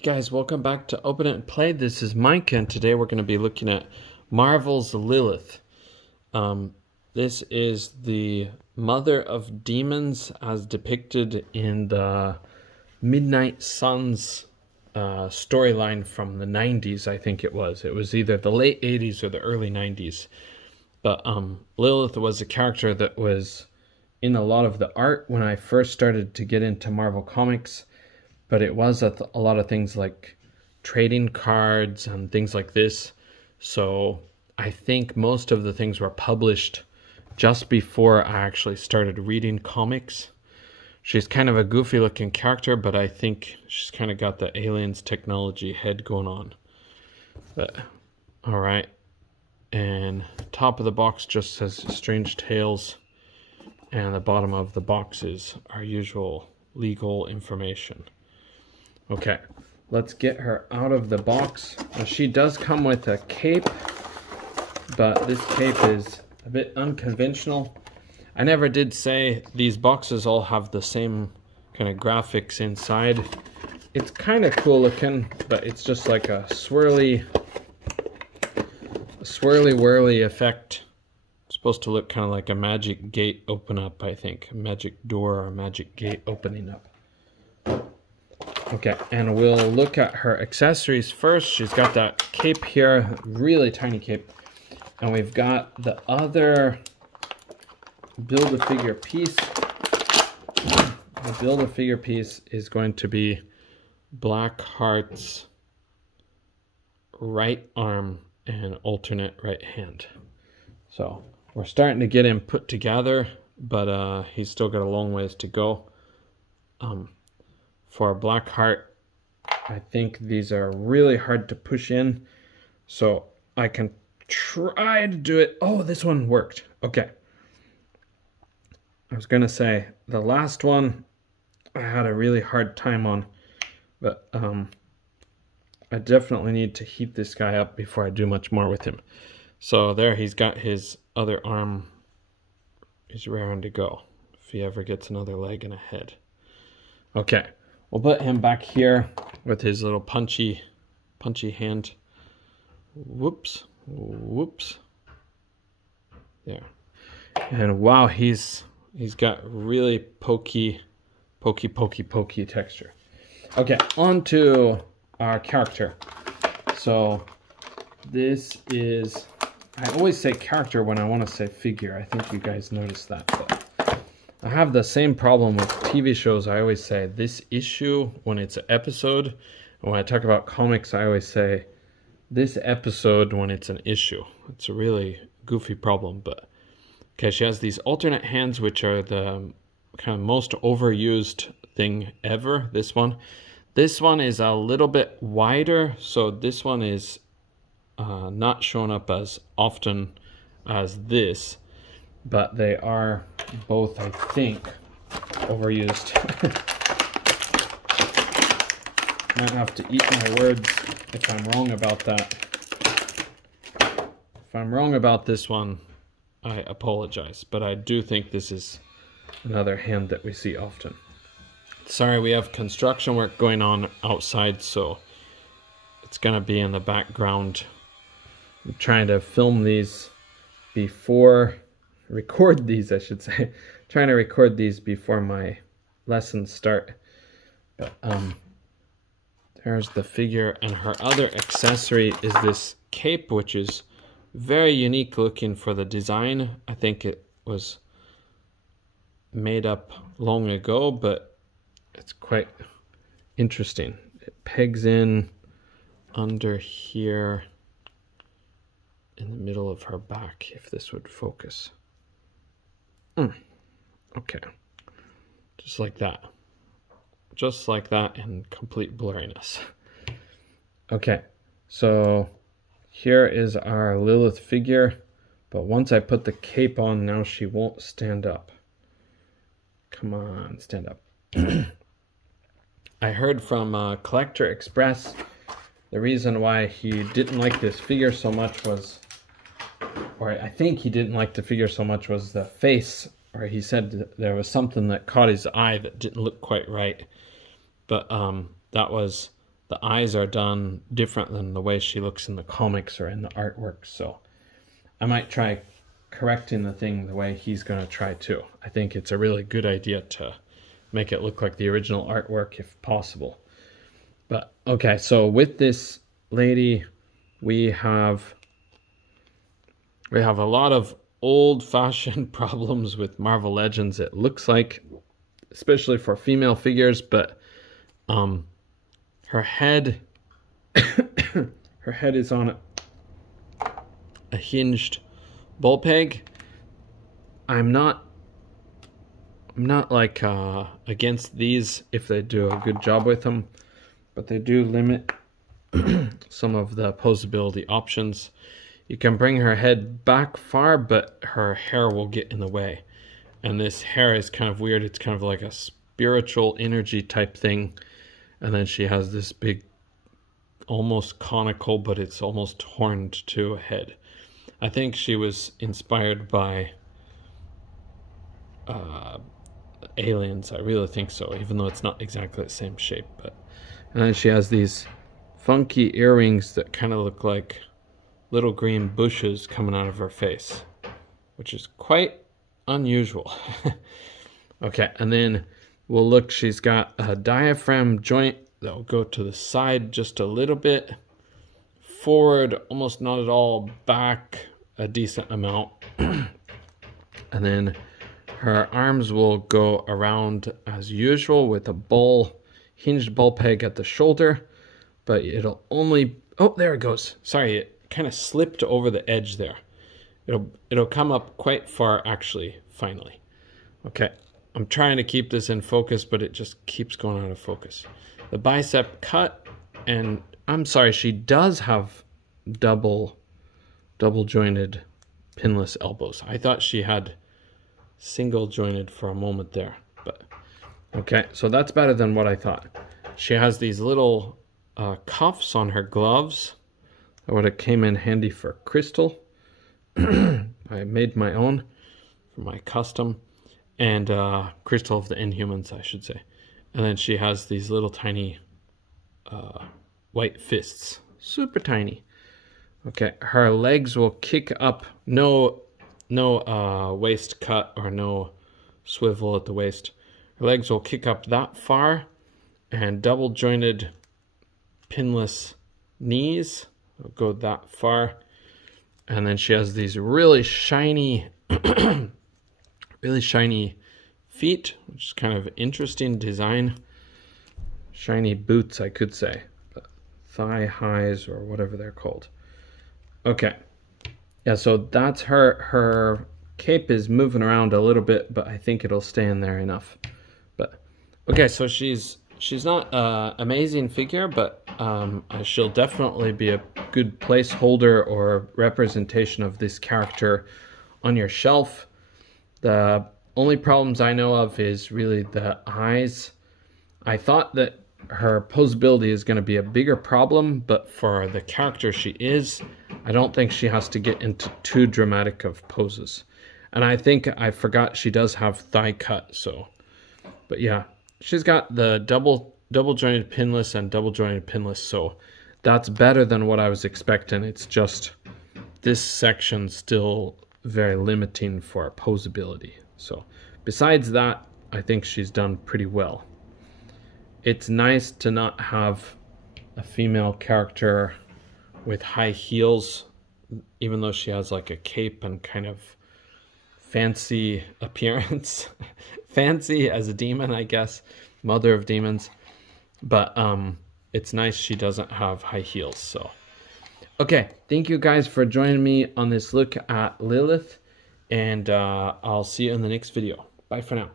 Hey guys, welcome back to Open It and Play. This is Mike, and today we're going to be looking at Marvel's Lilith. This is the mother of demons as depicted in the Midnight Suns storyline from the 90s, I think it was. It was either the late 80s or the early 90s. But Lilith was a character that was in a lot of the art when I first started to get into Marvel Comics. But it was a lot of things like trading cards and things like this. So I think most of the things were published just before I actually started reading comics. She's kind of a goofy looking character, but I think she's kind of got the aliens technology head going on. But all right. And top of the box just says Strange Tales. And the bottom of the box is our usual legal information. Okay, let's get her out of the box. Now, she does come with a cape, but this cape is a bit unconventional. I never did say these boxes all have the same kind of graphics inside. It's kind of cool looking, but it's just like a swirly whirly effect. It's supposed to look kind of like a magic gate open up, I think. A magic door or a magic gate opening up. Okay, and we'll look at her accessories first. She's got that cape here, really tiny cape. And we've got the other Build-A-Figure piece. The Build-A-Figure piece is going to be Blackheart's right arm and alternate right hand. So we're starting to get him put together, but he's still got a long ways to go. For Blackheart, I think these are really hard to push in, so I can try to do it. Oh, this one worked. Okay. I was going to say, the last one I had a really hard time on, but I definitely need to heat this guy up before I do much more with him. So there, he's got his other arm. He's raring to go if he ever gets another leg and a head. Okay. We'll put him back here with his little punchy hand. Whoops. There. And wow, he's got really pokey texture. Okay, on to our character. So this is, I always say character when I want to say figure. I think you guys noticed that. But I have the same problem with TV shows. I always say this issue when it's an episode. And when I talk about comics, I always say this episode when it's an issue. It's a really goofy problem, but okay, she has these alternate hands, which are the kind of most overused thing ever. This one is a little bit wider, so this one is not showing up as often as this. But they are both, I think, overused. Might have to eat my words if I'm wrong about that. If I'm wrong about this one, I apologize. But I do think this is another hand that we see often. Sorry, we have construction work going on outside, so it's going to be in the background. I'm trying to film these record these, I should say. Trying to record these before my lessons start. But there's the figure, and her other accessory is this cape, which is very unique looking for the design. I think it was made up long ago, but it's quite interesting. It pegs in under here in the middle of her back, if this would focus. Okay, just like that in complete blurriness. Okay, so here is our Lilith figure, but once I put the cape on, now she won't stand up. Come on, stand up. I heard from Collector Express the reason why he didn't like this figure so much was, or I think he didn't like the figure so much, was the face or he said there was something that caught his eye that didn't look quite right. But that was the eyes are done different than the way she looks in the comics or in the artwork. So I might try correcting the thing the way he's going to try too. I think it's a really good idea to make it look like the original artwork if possible. But okay, so with this lady, we have a lot of old-fashioned problems with Marvel Legends, it looks like, especially for female figures. But her head her head is on a hinged ball peg. I'm not like against these if they do a good job with them, but they do limit some of the posability options. You can bring her head back far, but her hair will get in the way. And this hair is kind of weird. It's kind of like a spiritual energy type thing. And then she has this big, almost conical, but it's almost horned to a head. I think she was inspired by aliens. I really think so, even though it's not exactly the same shape. And then she has these funky earrings that kind of look like little green bushes coming out of her face, which is quite unusual. Okay, and then we'll look, she's got a diaphragm joint that will go to the side just a little bit, forward almost not at all, back a decent amount. And then her arms will go around as usual with a hinged ball peg at the shoulder, but it'll only, oh, there it goes. Sorry, it kind of slipped over the edge there. It'll come up quite far actually, finally. Okay, I'm trying to keep this in focus, but it just keeps going out of focus. The bicep cut, and I'm sorry, she does have double jointed pinless elbows. I thought she had single jointed for a moment there, but okay, so that's better than what I thought. She has these little cuffs on her gloves. That would have came in handy for Crystal. I made my own for my custom, and Crystal of the Inhumans, I should say. And then she has these little tiny white fists, super tiny. Okay, her legs will kick up. No waist cut or no swivel at the waist. Her legs will kick up that far, and double jointed pinless knees will go that far. And then she has these really shiny feet, which is kind of interesting design. Shiny boots, I could say, but thigh highs or whatever they're called. Okay, yeah, so that's her cape is moving around a little bit, but I think it'll stay in there enough. But okay, so she's not an amazing figure, but she'll definitely be a good placeholder or representation of this character on your shelf. The only problems I know of is really the eyes. I thought that her posability is going to be a bigger problem, but for the character she is, I don't think she has to get into too dramatic of poses. And I think I forgot she does have thigh cut, so. But yeah, she's got the double jointed pinless and double jointed pinless, so that's better than what I was expecting. It's just this section still very limiting for posability. So besides that, I think she's done pretty well. It's nice to not have a female character with high heels, even though she has like a cape and kind of fancy appearance. Fancy as a demon, I guess. Mother of demons. But it's nice she doesn't have high heels. So okay, thank you guys for joining me on this look at Lilith, and I'll see you in the next video. Bye for now.